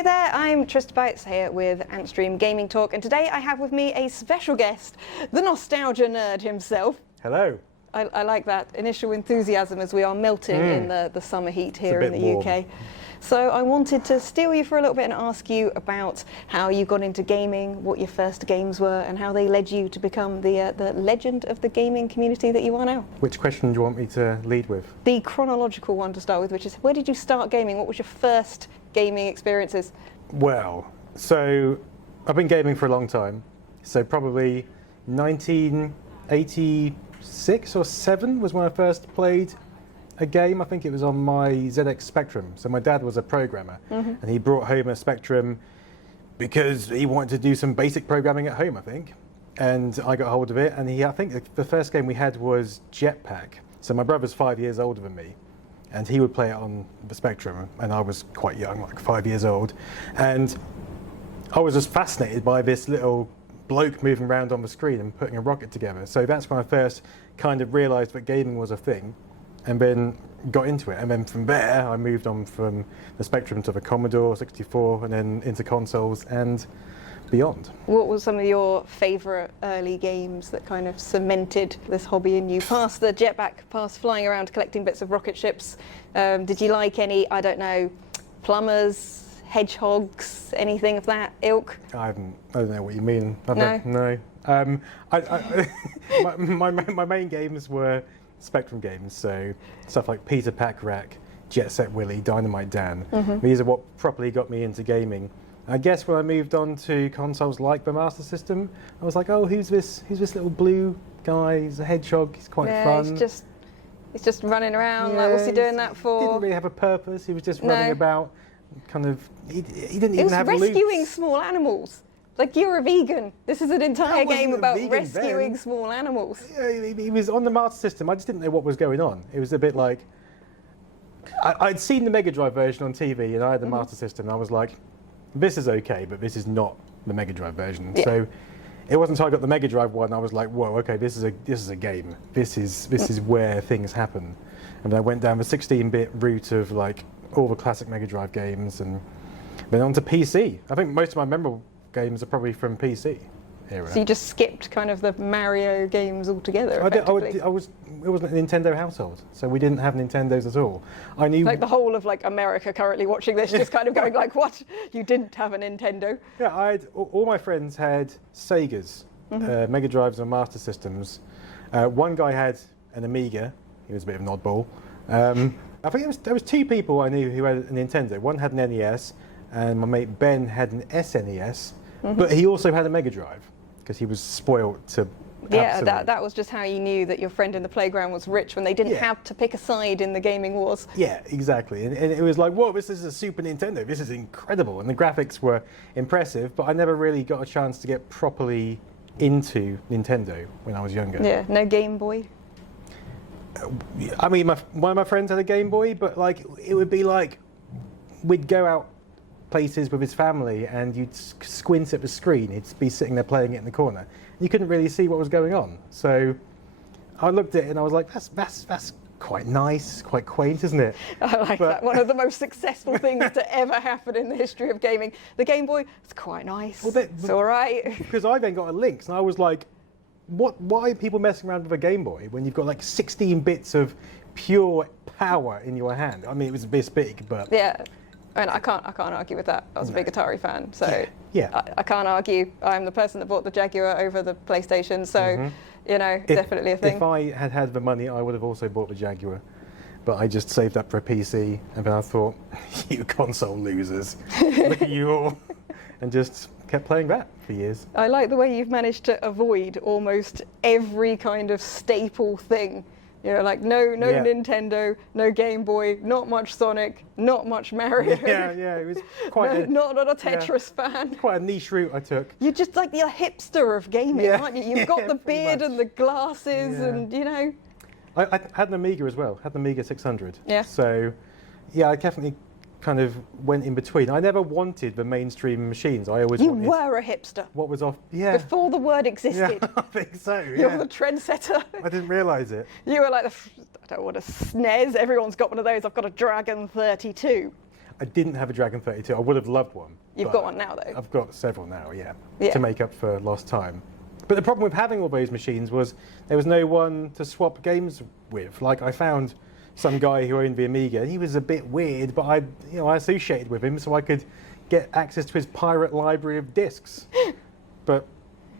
Hey there, I'm Trista Bites here with Antstream Gaming Talk, and today I have with me a special guest, the nostalgia nerd himself. Hello. I like that initial enthusiasm as we are melting in the summer heat here in the warm. UK. So I wanted to steal you for a little bit and ask you about how you got into gaming, what your first games were, and how they led you to become the legend of the gaming community that you are now. Which question do you want me to lead with? The chronological one to start with, which is where did you start gaming? What was your first gaming experiences? Well, so I've been gaming for a long time. So probably 1986 or 7 was when I first played a game. I think it was on my ZX Spectrum. So my dad was a programmer, and he brought home a Spectrum because he wanted to do some basic programming at home, I think. And I got hold of it, and I think the first game we had was Jetpack. So my brother's 5 years older than me, and he would play it on the Spectrum, and I was quite young, like 5 years old. And I was just fascinated by this little bloke moving around on the screen and putting a rocket together. So that's when I first kind of realised that gaming was a thing, and then got into it. And then from there, I moved on from the Spectrum to the Commodore 64, and then into consoles and beyond. What were some of your favourite early games that kind of cemented this hobby in you? Past the Jetpack, past flying around collecting bits of rocket ships, did you like any, I don't know, plumbers, hedgehogs, anything of that ilk? I don't know what you mean. No? My main games were Spectrum games, so stuff like Peter Pack Rack, Jet Set Willy, Dynamite Dan. These are what properly got me into gaming. I guess when I moved on to consoles like the Master System, I was like, oh, who's this little blue guy? He's a hedgehog. He's quite fun. He's just running around. Like, what's he doing that for? He didn't really have a purpose. He was just running about. Kind of. He didn't even have loops. It was rescuing small animals. Like, you're a vegan. This is an entire game about rescuing small animals. Yeah, he was on the Master System. I just didn't know what was going on. It was a bit like I'd seen the Mega Drive version on TV, and I had the Master System. And I was like, this is okay, but this is not the Mega Drive version. Yeah. So it wasn't until I got the Mega Drive one I was like, whoa, okay, this is a game. This is where things happen. And then I went down the 16-bit route of like all the classic Mega Drive games, and then onto PC. I think most of my memorable games are probably from PC era. So you just skipped kind of the Mario games altogether. It wasn't a Nintendo household, so we didn't have Nintendos at all. I knew like the whole of like America currently watching this, just kind of going like, "What? You didn't have a Nintendo?" Yeah, all my friends had Segas, Mega Drives, and Master Systems. One guy had an Amiga. He was a bit of an oddball. I think there was 2 people I knew who had a Nintendo. One had an NES, and my mate Ben had an SNES, but he also had a Mega Drive because he was spoiled to. Yeah, that was just how you knew that your friend in the playground was rich, when they didn't have to pick a side in the gaming wars. Yeah, exactly. And it was like, whoa, this is a Super Nintendo. This is incredible. And the graphics were impressive, but I never really got a chance to get properly into Nintendo when I was younger. Yeah, no Game Boy? I mean, one of my friends had a Game Boy, but like it would be like we'd go out places with his family, and you'd squint at the screen. He'd be sitting there playing it in the corner. You couldn't really see what was going on. So I looked at it and I was like, that's quite nice, quite quaint, isn't it? I like that. One of the most successful things to ever happen in the history of gaming. The Game Boy, it's quite nice. Well, it's all right. Because I then got a Lynx, and I was like, why are people messing around with a Game Boy when you've got like 16 bits of pure power in your hand? I mean, it was this big, but yeah. I mean, I can't argue with that. I was a big Atari fan, so yeah. I can't argue. I'm the person that bought the Jaguar over the PlayStation, so you know, definitely a thing. If I had had the money, I would have also bought the Jaguar, but I just saved up for a PC, and then I thought, you console losers, look at you all, and just kept playing that for years. I like the way you've managed to avoid almost every kind of staple thing. You know, like no Nintendo, no Game Boy, not much Sonic, not much Mario. Yeah, it was quite not a Tetris fan. Quite a niche route I took. You're just like the hipster of gaming, aren't you? You've got the beard and the glasses, and you know. I had an Amiga as well. Had the Amiga 600. Yeah. So, yeah, I definitely kind of went in between. I never wanted the mainstream machines. I always wanted... You were a hipster. What was off... Yeah. Before the word existed. Yeah, I think so, yeah. You're the trendsetter. I didn't realise it. You were like, I don't want a SNES. Everyone's got one of those. I've got a Dragon 32. I didn't have a Dragon 32. I would have loved one. You've got one now, though. I've got several now, yeah, Yeah. to make up for lost time. But the problem with having all those machines was there was no one to swap games with. Like, I found some guy who owned the Amiga. He was a bit weird, but I associated with him so I could get access to his pirate library of discs. But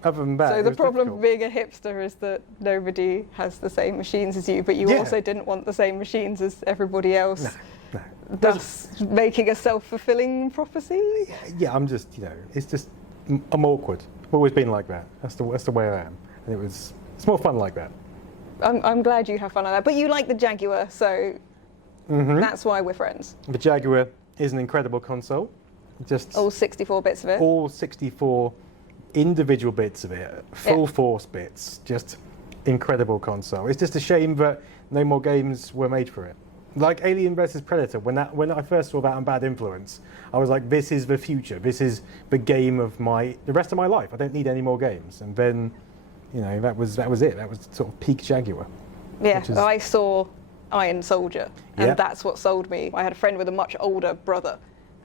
other than that, So the problem of being a hipster is that nobody has the same machines as you, but you also didn't want the same machines as everybody else. No. Thus making a self-fulfilling prophecy. Yeah, I'm just, I'm awkward. I've always been like that. That's the way I am. And it's more fun like that. I'm glad you have fun like that. But you like the Jaguar, so that's why we're friends. The Jaguar is an incredible console. Just all 64 bits of it. All 64 individual bits of it, full force bits. Just incredible console. It's just a shame that no more games were made for it. Like Alien vs Predator, when I first saw that on Bad Influence, I was like, this is the future. This is the game of the rest of my life. I don't need any more games. And then, that was it. That was sort of peak Jaguar. Yeah, I saw Iron Soldier, and that's what sold me. I had a friend with a much older brother,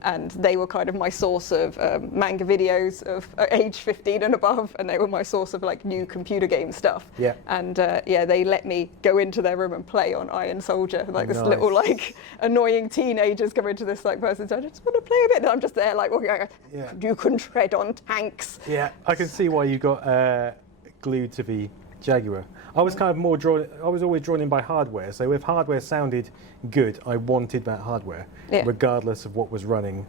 and they were kind of my source of manga videos of age 15 and above, and they were my source of like new computer game stuff. Yeah. And they let me go into their room and play on Iron Soldier, like this little like annoying teenagers come into this like person. So I just want to play a bit, and I'm just there like, you can tread on tanks. Yeah, I can see why you got glued to the Jaguar. I was kind of I was always drawn in by hardware. So if hardware sounded good, I wanted that hardware, regardless of what was running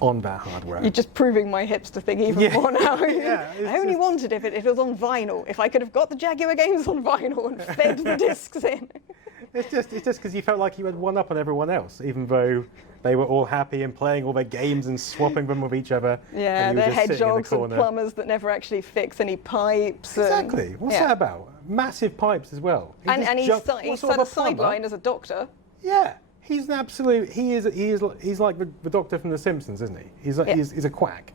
on that hardware. You're just proving my hipster thing even more now. I only wanted if it was on vinyl. If I could have got the Jaguar games on vinyl and fed the discs in. It's just because you felt like you had one up on everyone else, even though they were all happy and playing all their games and swapping them with each other. Yeah, they're hedgehogs and plumbers that never actually fix any pipes. Exactly. What's that about? Massive pipes as well. And he's had a sideline as a doctor. Yeah, he's an absolute. He's like the doctor from The Simpsons, isn't he? He's a quack.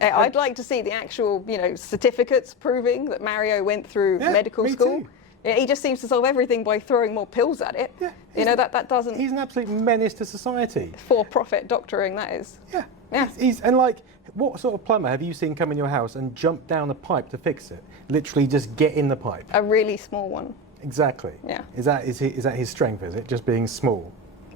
I'd like to see the actual, certificates proving that Mario went through medical school. Too. Yeah, he just seems to solve everything by throwing more pills at it. Yeah, that doesn't. He's an absolute menace to society. For-profit doctoring, that is. Yeah. Yeah. And like, what sort of plumber have you seen come in your house and jump down a pipe to fix it? Literally, just get in the pipe. A really small one. Exactly. Yeah. Is that his strength? Is it just being small?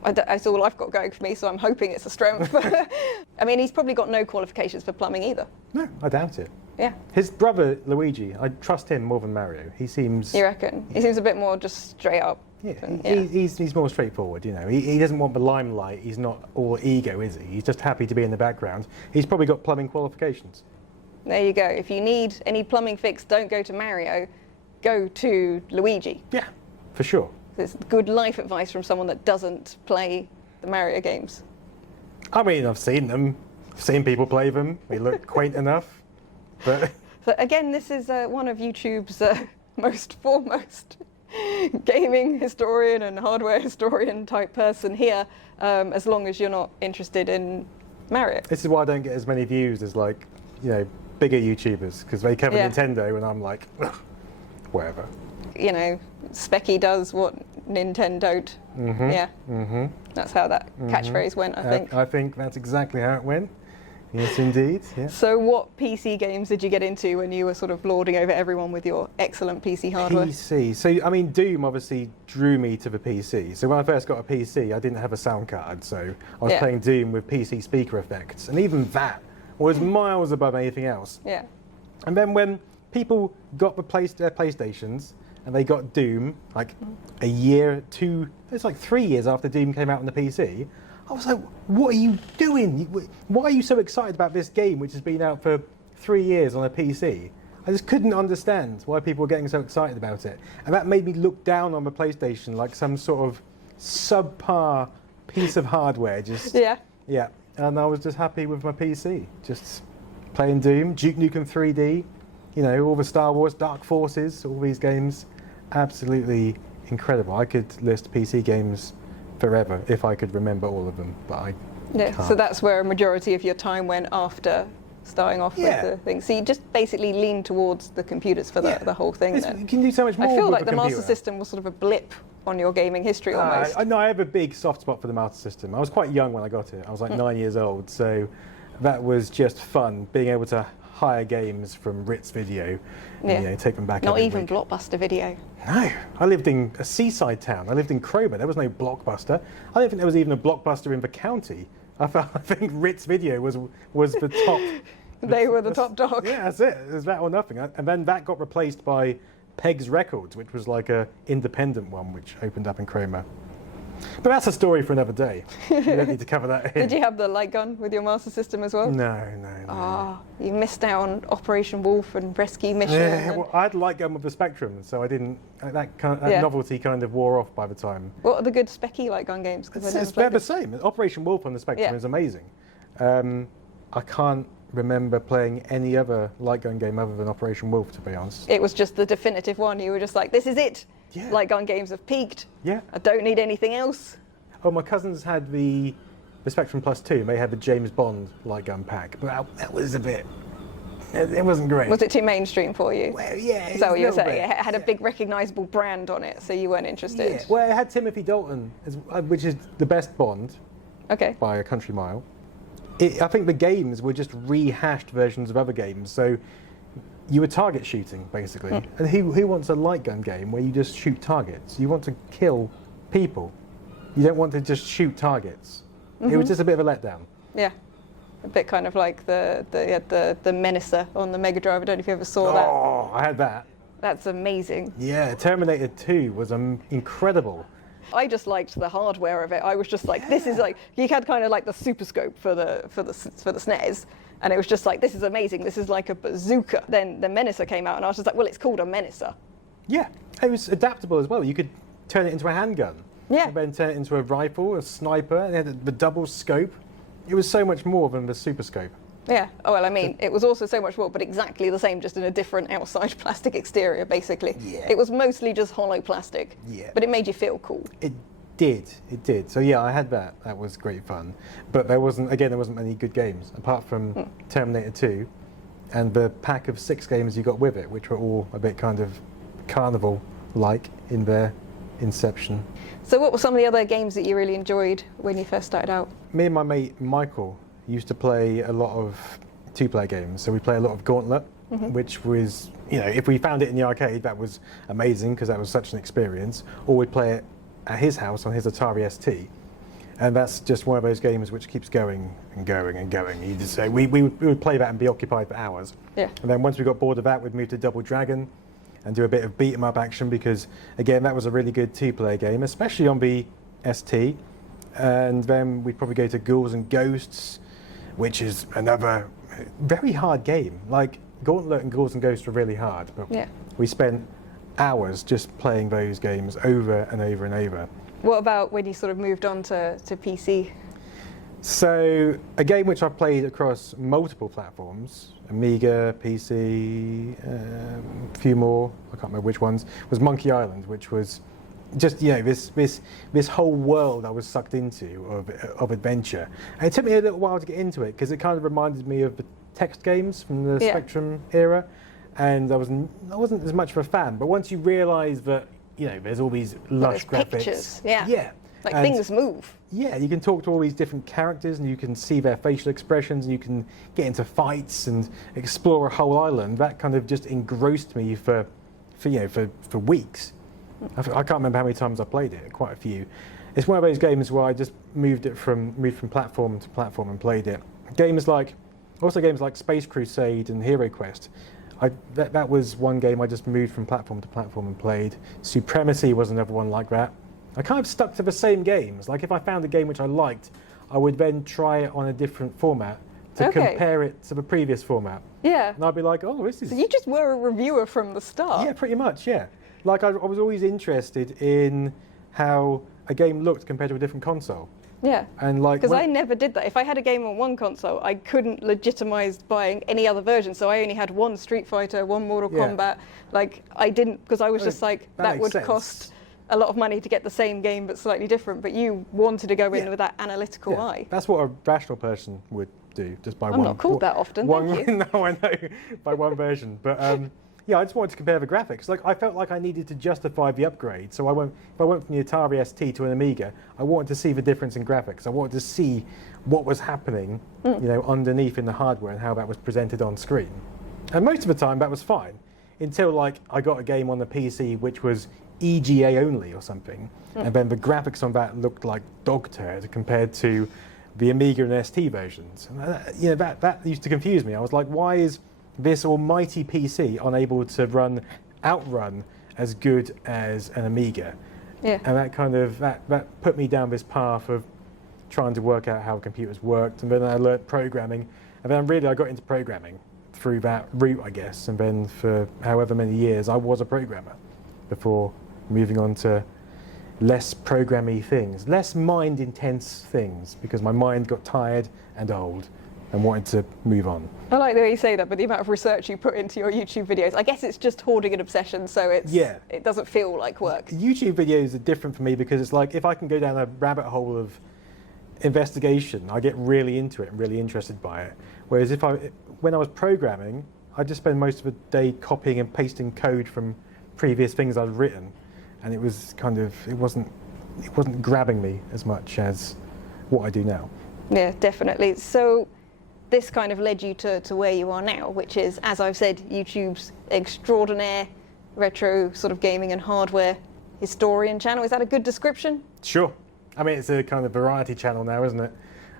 That's all I've got going for me, so I'm hoping it's a strength. I mean, he's probably got no qualifications for plumbing either. No, I doubt it. Yeah. His brother, Luigi, I trust him more than Mario. He seems... You reckon? He seems a bit more just straight up. Yeah, he's more straightforward, He doesn't want the limelight. He's not all ego, is he? He's just happy to be in the background. He's probably got plumbing qualifications. There you go. If you need any plumbing fix, don't go to Mario. Go to Luigi. Yeah, for sure. It's good life advice from someone that doesn't play the Mario games. I mean, I've seen them. I've seen people play them. They look quaint enough. But so again, this is one of YouTube's most foremost gaming historian and hardware historian type person here, as long as you're not interested in Mario. This is why I don't get as many views as bigger YouTubers, because they cover Nintendo and I'm like, ugh, whatever. Specky does what Nintendo don't. Mm-hmm. Yeah. Mm-hmm. That's how that catchphrase went, I think. I think that's exactly how it went. Yes, indeed. Yeah. So what PC games did you get into when you were sort of lording over everyone with your excellent PC hardware? PC. So, I mean, Doom obviously drew me to the PC. So when I first got a PC, I didn't have a sound card. So I was playing Doom with PC speaker effects. And even that was miles above anything else. Yeah. And then when people got their PlayStations and they got Doom, like a year, it's like 3 years after Doom came out on the PC, I was like, what are you doing? Why are you so excited about this game which has been out for 3 years on a PC? I just couldn't understand why people were getting so excited about it. And that made me look down on the PlayStation like some sort of subpar piece of hardware. Yeah. And I was just happy with my PC. Just playing Doom, Duke Nukem 3D, all the Star Wars, Dark Forces, all these games. Absolutely incredible. I could list PC games forever if I could remember all of them, but I can't. So that's where a majority of your time went after starting off with the thing. So you just basically lean towards the computers for the whole thing then. You can do so much more. I feel with like the computer. Master System was sort of a blip on your gaming history almost. I have a big soft spot for the Master System. I was quite young when I got it. I was like 9 years old, so that was just fun, being able to hire games from Ritz Video and take them back. Not even week. Blockbuster Video. No, I lived in a seaside town. I lived in Cromer. There was no Blockbuster. I don't think there was even a Blockbuster in the county. I think Ritz Video was the top. They were the top dog. Yeah, that's it. It was that or nothing. And then that got replaced by Peg's Records, which was like a independent one, which opened up in Cromer. But that's a story for another day. We don't need to cover that here. Did you have the light gun with your Master System as well? No. Ah, you missed out on Operation Wolf and Rescue Mission. Yeah, well, I had light gun with the Spectrum, so I didn't. That novelty kind of wore off by the time. What are the good specky light gun games? They're the same. Operation Wolf on the Spectrum is amazing. I can't remember playing any other light gun game other than Operation Wolf, to be honest. It was just the definitive one. You were just like, this is it. Yeah. Light gun games have peaked. Yeah. I don't need anything else. Oh, my cousins had the Spectrum Plus 2. They had the James Bond light gun pack, but that was a bit. It wasn't great. Was it too mainstream for you? Well, yeah. Is that what you were saying? It had a big recognisable brand on it, so you weren't interested. Yeah. Well, it had Timothy Dalton, which is the best Bond. Okay. By a country mile. I think the games were just rehashed versions of other games. So you were target shooting, basically. And who wants a light gun game where you just shoot targets? You want to kill people. You don't want to just shoot targets. It was just a bit of a letdown. Yeah. A bit kind of like the Menacer on the Mega Drive. I don't know if you ever saw that. Oh, I had that. That's amazing. Yeah, Terminator 2 was incredible. I just liked the hardware of it. I was just like, this is like, you had kind of like the Super Scope for the SNES, and it was just like, this is amazing. This is like a bazooka. Then the Menacer came out, and I was just like, well, it's called a Menacer. Yeah, it was adaptable as well. You could turn it into a handgun. Yeah. And then turn it into a rifle, a sniper, and it had the double scope. It was so much more than the Super Scope. Yeah. Oh, well, I mean, it was also so much more, but exactly the same, just in a different outside plastic exterior, basically. Yeah. It was mostly just hollow plastic. Yeah. But it made you feel cool. It did. So yeah, I had that. That was great fun. But there wasn't many good games, apart from Terminator 2 and the pack of 6 games you got with it, which were all a bit kind of carnival-like in their inception. So what were some of the other games that you really enjoyed when you first started out? Me and my mate Michael used to play a lot of two-player games. So we play a lot of Gauntlet, which was, if we found it in the arcade, that was amazing because that was such an experience. Or we'd play it at his house on his Atari ST. And that's just one of those games which keeps going and going and going. You just say, we would play that and be occupied for hours. Yeah. And then once we got bored of that, we'd move to Double Dragon and do a bit of beat-em-up action because, again, that was a really good two-player game, especially on the ST. And then we'd probably go to Ghouls and Ghosts, which is another very hard game. Like, Gauntlet and Ghouls and Ghosts were really hard, but we spent hours just playing those games over and over and over. What about when you sort of moved on to PC? So, a game which I've played across multiple platforms, Amiga, PC, a few more, I can't remember which ones, was Monkey Island, which was just, this whole world I was sucked into of adventure. And it took me a little while to get into it, because it kind of reminded me of the text games from the Spectrum era, and I wasn't as much of a fan. But once you realise that, there's all these lush graphics. Pictures, like and things move. Yeah, you can talk to all these different characters and you can see their facial expressions and you can get into fights and explore a whole island. That kind of just engrossed me for weeks. I can't remember how many times I played it, quite a few. It's one of those games where I just moved from platform to platform and played it. Games like Space Crusade and Hero Quest. That was one game I just moved from platform to platform and played. Supremacy was another one like that. I kind of stuck to the same games. Like if I found a game which I liked, I would then try it on a different format to compare it to the previous format. Yeah. And I'd be like, oh, this is... So you just were a reviewer from the start? Yeah, pretty much, yeah. Like I was always interested in how a game looked compared to a different console. Yeah, and because I never did that. If I had a game on one console, I couldn't legitimize buying any other version. So I only had one Street Fighter, one Mortal Kombat. Like I didn't, because I was just like, that would cost a lot of money to get the same game but slightly different. But you wanted to go in with that analytical eye. That's what a rational person would do, just by one. I'm not called that often, thank you. No, I know, by one version. But I just wanted to compare the graphics. Like, I felt like I needed to justify the upgrade. So if I went from the Atari ST to an Amiga, I wanted to see the difference in graphics. I wanted to see what was happening, underneath in the hardware and how that was presented on screen. And most of the time, that was fine, until like I got a game on the PC which was EGA only or something, and then the graphics on that looked like dog turd compared to the Amiga and ST versions. And that used to confuse me. I was like, why is this almighty PC unable to outrun as good as an Amiga? Yeah. And that kind of that put me down this path of trying to work out how computers worked, and then I learnt programming, and then I got into programming through that route, I guess. And then for however many years I was a programmer before moving on to less programmy things, less mind-intense things, because my mind got tired and old and wanted to move on. I like the way you say that, but the amount of research you put into your YouTube videos, I guess it's just hoarding an obsession, so it doesn't feel like work. YouTube videos are different for me because it's like if I can go down a rabbit hole of investigation, I get really into it and really interested by it. Whereas when I was programming, I just spend most of the day copying and pasting code from previous things I'd written, and it wasn't grabbing me as much as what I do now. Yeah, definitely. So this kind of led you to where you are now, which is, as I've said, YouTube's extraordinaire retro sort of gaming and hardware historian channel. Is that a good description? Sure. I mean, it's a kind of variety channel now, isn't it?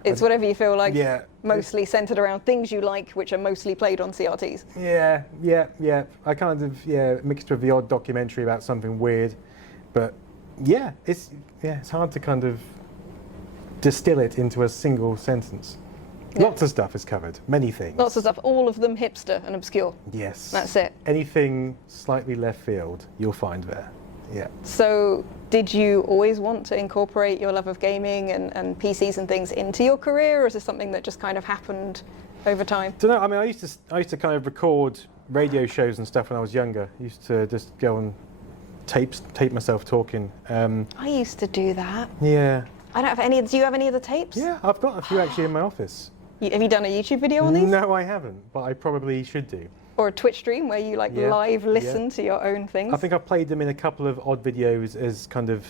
It's whatever you feel like. Yeah. Mostly centered around things you like, which are mostly played on CRTs. Yeah. I kind of mixed with the odd documentary about something weird, but it's hard to kind of distill it into a single sentence. Yeah. Lots of stuff is covered, many things. Lots of stuff, all of them hipster and obscure. Yes. That's it. Anything slightly left field, you'll find there. Yeah. So did you always want to incorporate your love of gaming and PCs and things into your career, or is this something that just kind of happened over time? Don't know. I mean, I used to kind of record radio shows and stuff when I was younger. I used to just go on tape myself talking. I used to do that. Yeah. I don't have any. Do you have any of the tapes? Yeah, I've got a few actually in my office. Have you done a YouTube video on these? No, I haven't, but I probably should do. Or a Twitch stream where you live listen to your own things? I think I've played them in a couple of odd videos as kind of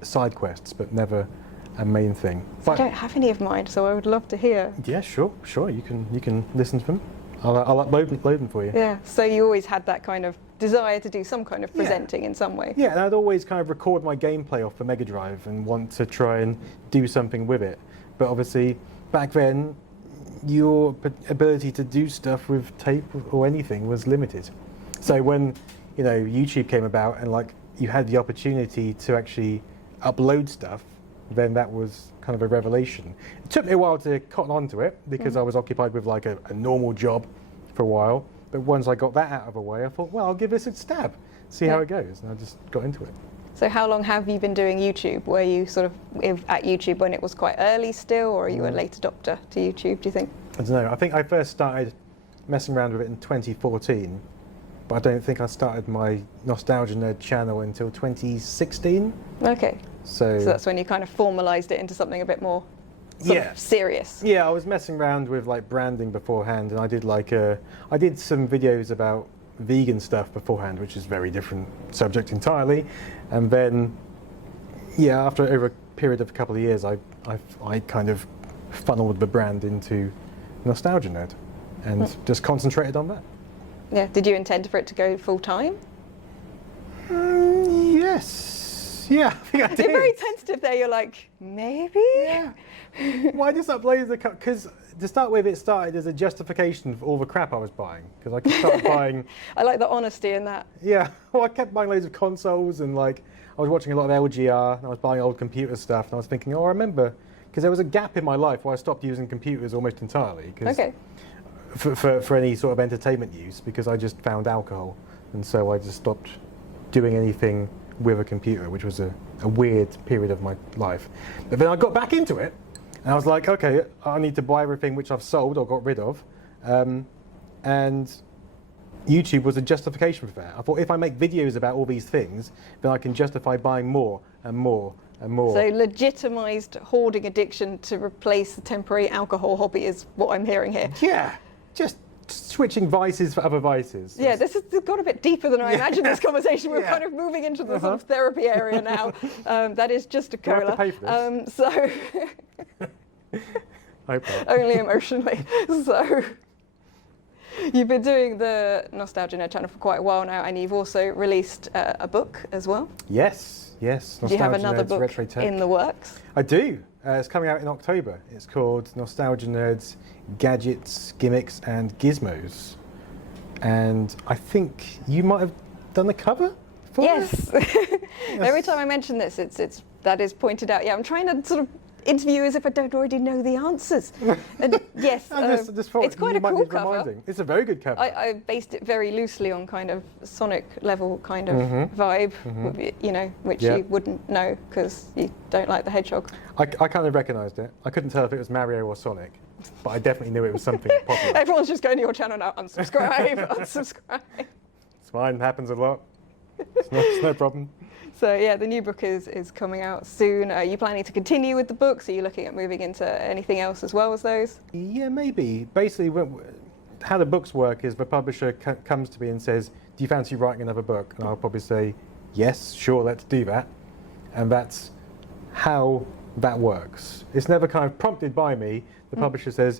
side quests, but never a main thing. I don't have any of mine, so I would love to hear. Yeah, sure. You can listen to them. I'll upload them for you. Yeah. So you always had that kind of desire to do some kind of presenting in some way. Yeah, and I'd always kind of record my gameplay off the Mega Drive and want to try and do something with it. But obviously, back then, your ability to do stuff with tape or anything was limited. So when YouTube came about and like you had the opportunity to actually upload stuff, then that was kind of a revelation. It took me a while to cotton onto it because I was occupied with like a normal job for a while. But once I got that out of the way, I thought, well, I'll give this a stab, see how it goes, and I just got into it. So how long have you been doing YouTube? Were you sort of at YouTube when it was quite early still, or are you a late adopter to YouTube, do you think? I don't know. I think I first started messing around with it in 2014, but I don't think I started my Nostalgia Nerd channel until 2016. Okay. So that's when you kind of formalised it into something a bit more sort of serious. Yeah, I was messing around with like branding beforehand, and I did I did some videos about vegan stuff beforehand, which is a very different subject entirely. And then, over a period of a couple of years, I kind of funneled the brand into Nostalgia Nerd and just concentrated on that. Yeah. Did you intend for it to go full time? Yes. Yeah, I think I did. You're very tentative there. You're like, maybe? Yeah. Well, I just uploaded because to start with, it started as a justification for all the crap I was buying, because I started buying. I like the honesty in that. Yeah, well, I kept buying loads of consoles, and like I was watching a lot of LGR, and I was buying old computer stuff, and I was thinking, I remember, because there was a gap in my life where I stopped using computers almost entirely. Okay. For any sort of entertainment use, because I just found alcohol, and so I just stopped doing anything with a computer, which was a weird period of my life. But then I got back into it, and I was like, okay, I need to buy everything which I've sold or got rid of. And YouTube was a justification for that. I thought if I make videos about all these things, then I can justify buying more and more and more. So legitimised hoarding addiction to replace the temporary alcohol hobby is what I'm hearing here. Yeah, just switching vices for other vices. Yeah, this has got a bit deeper than I imagined this conversation. We're Yeah. kind of moving into the sort of therapy area now. That is just a Do I have cola. to pay for this? So I hope not. only emotionally. So you've been doing the Nostalgia Nerd channel for quite a while now, and you've also released a book as well. Yes. Do you have Nostalgia another Nerds book Retro Tech. in the works? I do. It's coming out in October. It's called Nostalgia Nerds, Gadgets, Gimmicks and Gizmos. And I think you might have done the cover for Yes. it? Every time I mention this, that is pointed out. Yeah, I'm trying to sort of interview as if I don't already know the answers. And yes, I just thought it's quite you a might cool need cover. reminding. It's a very good cover. I based it very loosely on kind of Sonic level kind of vibe, you know, which Yeah. you wouldn't know because you don't like the Hedgehog. I kind of recognised it. I couldn't tell if it was Mario or Sonic, but I definitely knew it was something popular. Everyone's just going to your channel now, unsubscribe, unsubscribe. It's fine, it happens a lot. It's no problem. So yeah, the new book is coming out soon. Are you planning to continue with the books? Are you looking at moving into anything else as well as those? Yeah, maybe. Basically, how the books work is the publisher comes to me and says, do you fancy writing another book? And I'll probably say, yes, sure, let's do that. And that's how that works. It's never kind of prompted by me. The publisher says,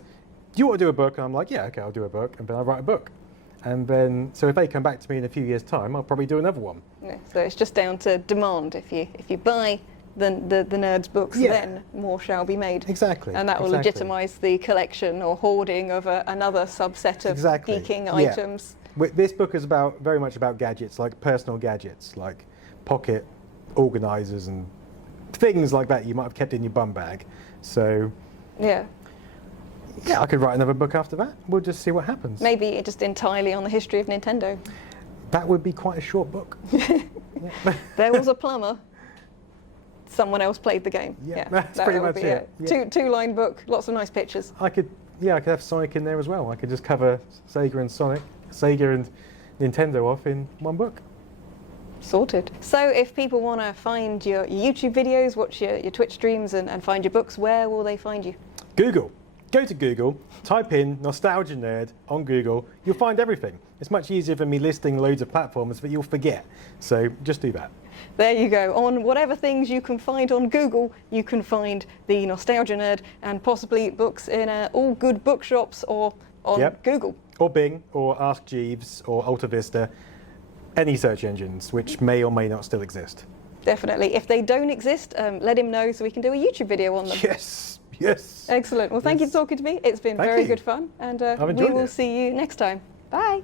do you want to do a book? And I'm like, yeah, okay, I'll do a book. And then I write a book. And then, so if they come back to me in a few years' time, I'll probably do another one. Yeah, so it's just down to demand. If you buy the nerds books, Yeah. then more shall be made. Exactly. And that will legitimise the collection or hoarding of another subset of Exactly. geeking Yeah. items. This book is very much about gadgets, like personal gadgets, like pocket organisers and things like that you might have kept in your bum bag. So, Yeah. yeah, I could write another book after that. We'll just see what happens. Maybe just entirely on the history of Nintendo. That would be quite a short book. There was a plumber. Someone else played the game. Yeah, that's that pretty would much be it. Yeah. Two-line book, lots of nice pictures. I could have Sonic in there as well. I could just cover Sega and Sonic, Sega and Nintendo off in one book. Sorted. So if people want to find your YouTube videos, watch your Twitch streams and find your books, where will they find you? Google. Go to Google, type in Nostalgia Nerd on Google. You'll find everything. It's much easier than me listing loads of platforms that you'll forget. So just do that. There you go. On whatever things you can find on Google, you can find the Nostalgia Nerd and possibly books in all good bookshops or on Google. Or Bing, or Ask Jeeves, or Alta Vista. Any search engines, which may or may not still exist. Definitely. If they don't exist, let him know so we can do a YouTube video on them. Yes, yes. Excellent. Well, thank you for talking to me. It's been very you. good fun, and I've we enjoyed will it. see you next time. Bye.